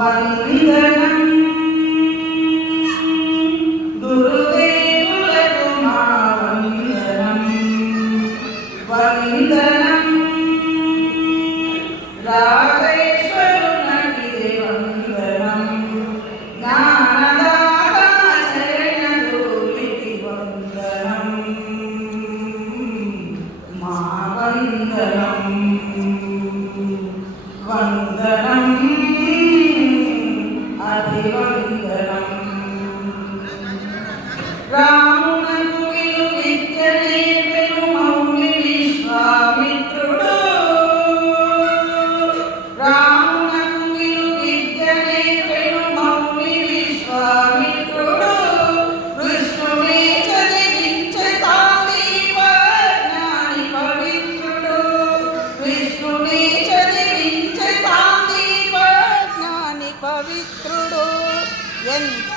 Padre Líder, Hermano.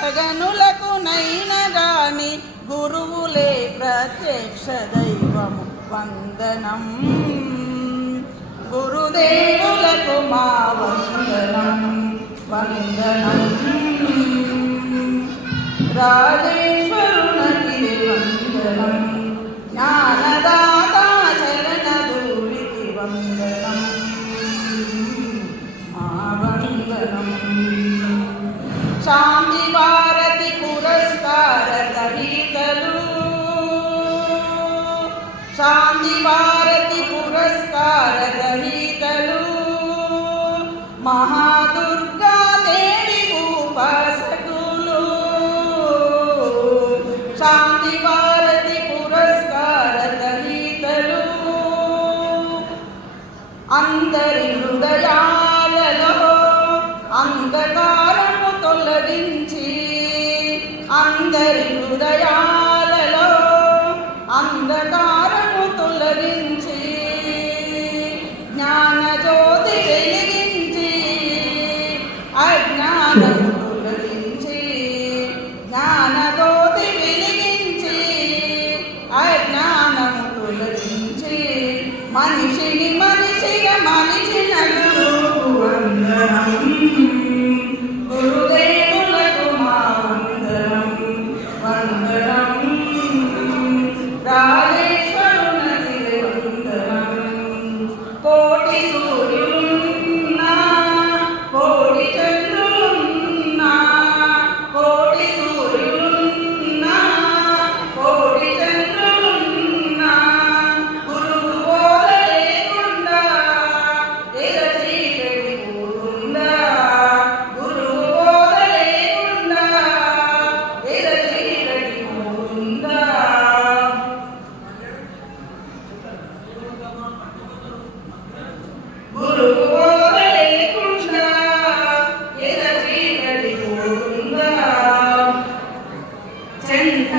జగనులకు నైన గాని గురువులే ప్రత్యక్ష దైవము వందనం గురుదేవులకు మా వందనం వందనం రాజేశ్వరునికి వందనం జ్ఞాన చాందివారతి పురస్కార మహాదుర్గా దేవి ఉపాసకులు. చాందివారతి పురస్కార గ్రహీతలు హృదయాలలో అంధకారము తొలగించి అందరి హృదయా జ్యోతి వెలిగించి అజ్ఞానం ahí,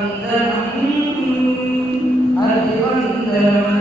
வந்தனம் அது வந்தனம்